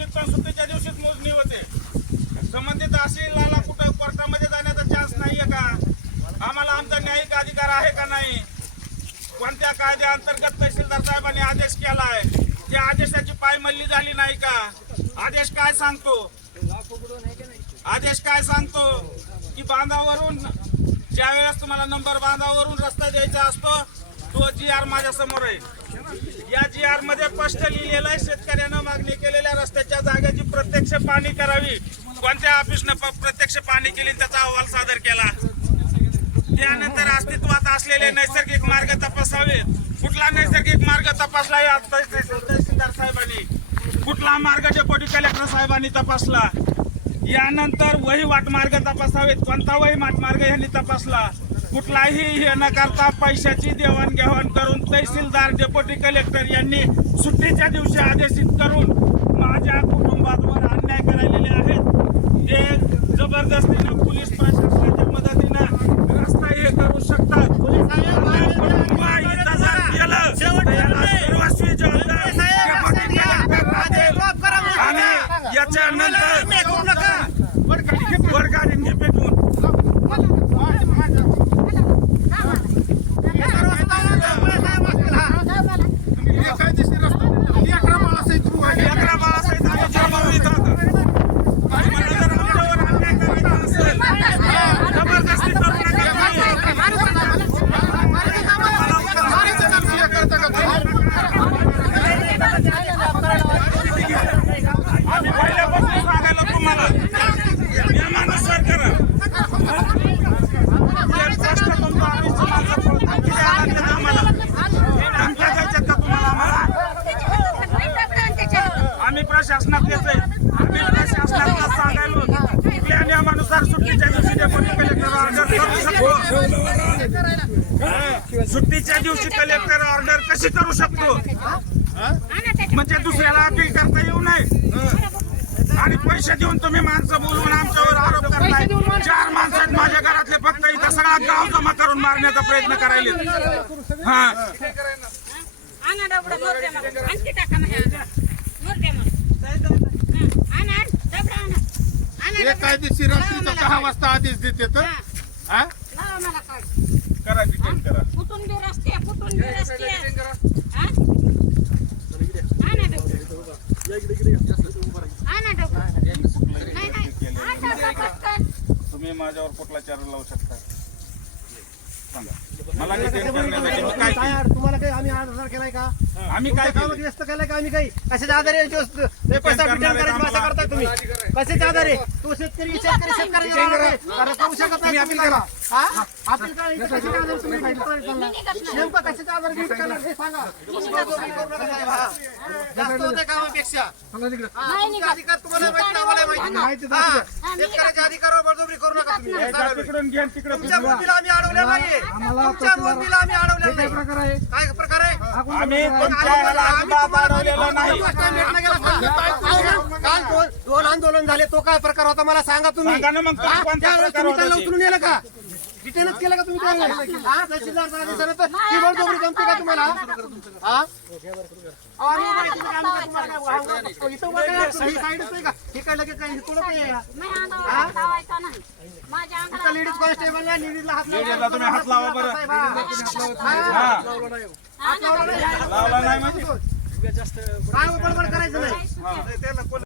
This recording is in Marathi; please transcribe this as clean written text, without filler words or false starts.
निघतो सुट्टीच्या दिवशीच मोजणी होते. संबंधित तहसीलला कुठं कोर्टामध्ये जाण्याचा चान्स नाहीये का? आम्हाला आमचा न्यायिक अधिकार आहे का नाही? कोणत्या कायद्याअंतर्गत तहसीलदार साहेबांनी आदेश केलाय? त्या आदेशाची पायमल्ली झाली नाही का? आदेश काय सांगतो? आदेश काय सांगतो की बांधावरून ज्या वेळेस तुम्हाला नंबर बांधावरून रस्ता द्यायचा असतो तो GR माझ्या समोर आहे. या GR मध्ये स्पष्ट लिहिलेलं आहे शेतकऱ्यानं मागणी केलेल्या रस्त्याच्या जागेची प्रत्यक्ष पाहणी करावी. कोणत्या ऑफिसनं प्रत्यक्ष पाहणी केली त्याचा अहवाल सादर केला. त्यानंतर अस्तित्वात असलेले नैसर्गिक मार्ग तपासावेत. कुठला नैसर्गिक मार्ग तपासला या तहसीलदार साहेबांनी? कुठला मार्ग डेप्युटी कलेक्टर साहेबांनी तपासला? यानंतर वहिवाट मार्ग तपासावेत. कोणता वहिवाट मार्ग यांनी तपासला? कुठलाही हे न करता पैशाची देवाणघेवाण करून तहसीलदार डेप्युटी कलेक्टर यांनी सुट्टीच्या दिवशी आदेशित करून माझ्या कुटुंबावर अन्याय करायलेले आहेत. ते जबरदस्तीनं पोलीस प्रशासनाच्या मदतीनं रस्ता हे करू शकतात. सर्वस्वी आणि याच्यानंतर वरगाडींनी पेटून प्रशासनात येतोय. आम्ही प्रशासनाला सांगायलो कुठल्या नियमानुसार सुट्टीच्या दिवशी डेप्युटी कलेक्टर ऑर्डर करू शकतो. सुट्टीच्या दिवशी कलेक्टर ऑर्डर कशी करू शकतो? म्हणजे दुसऱ्याला अपील करता येऊ नये आणि पैसे देऊन तुम्ही माणसं बोलवून आमच्यावर आरोप करताय. 4 माणसं आहेत माझ्या घरातले, फक्त इथं सगळा गाव जमा करून मारण्याचा प्रयत्न करायले. कायदेशीर रात्रीचा 10 वाजता आदेश देते तर करा डिटेन करा. तुम्ही माझ्यावर कुठला चार्ज लावू शकता सांगा मला. डिटेन करण्यासाठी मी काय केलं? तुम्हाला काही आम्ही आधार केलाय का? आम्ही काय केलं? व्यस्त केलाय का? आम्ही काही कशाच्या आधारे पैसा रिटर्न करायचा असं करताय तुम्ही? कशाच्या आधारे? तो शेतकरी शेतकऱ्याच्या आधारे करू शकत नाही. अपील करा. अपील करा. इथं कशाच्या आधारे तुम्ही नेमकं कशाच्या आधारे ड्युटी करणार हे सांगा. जास्त होते कामापेक्षा अधिकार तुम्हाला माहिती नाही. शेतकऱ्याच्या अधिकारावर बळजबरी करू नका तुम्ही. तिकडून घ्या तिकडे. तुमच्या मुलीला आम्ही अडवले नाहीये. तुमच्या मुलीला आम्ही अडवले नाही. काय प्रकार आहे? आम्ही तुमच्या ह्याला अजिबात अडवलेलं नाही. काल दोन आंदोलन झाले, तो काय प्रकार होता मला सांगा तुम्ही. सांगा ना मग कोणत्या प्रकार तुम्ही होता त्याला ते? उचलून नेलं का? डिटेनच केलं का तुम्ही त्याला? तहसीलदार आदेशानं तर ती बळजबरी जमते का तुम्हाला? इथं उभं काय आहे? तुम्ही साईडच नाही का? हे काय लगेच काही इकडं काय आहे? इथं लेडीज कॉन्स्टेबलला लेडीजला हात लेडीजला तुम्ही हात लावा बरं. हात लावला नाही. लावला नाही म्हणजे काय बडबड करायचं नाही.